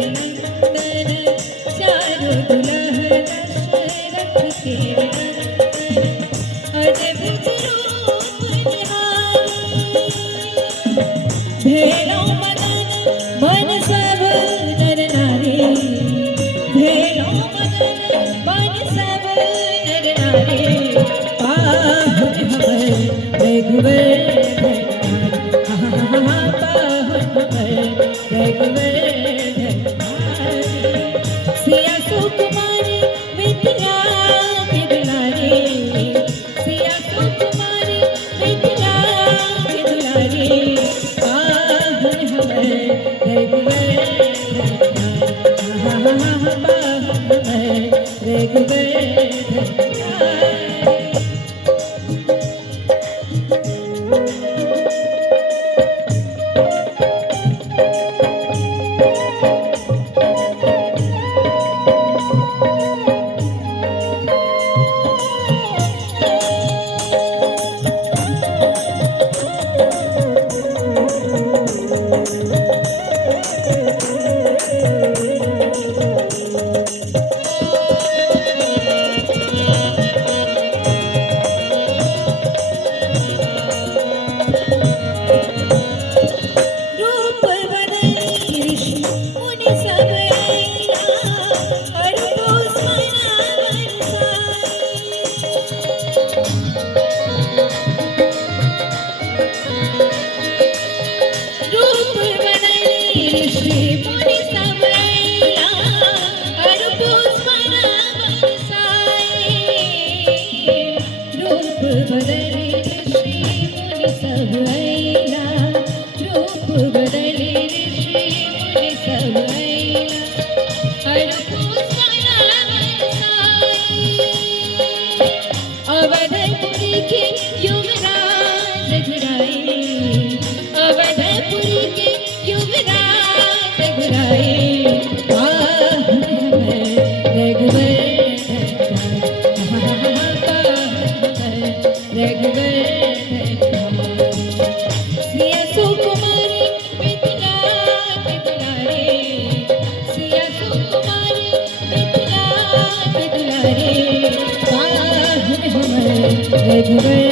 नंदन चारों दुल्हा दशरथ के नंदन अद्भुत रूप निहारे भेड़ों मदन मन सब नर नारी भेड़ों मदन मन सब नर नारी पाहुन हमर रघुवर सिया सुकुमारी मिथिला के दुलारी सिया सुकुमारी मिथिला के दुलारी पाहुन हमर रघुवर पाहुन हमर रघुवर अवधपुरी के युवराज घुराए अवधपुरी के युवराज घुराए पाहुन हमर रघुवर सिया सुकुमारी मिथिला के दुलारे सिया सुकुमारी मिथिला के दुलारे पाहुन हमर रघुवर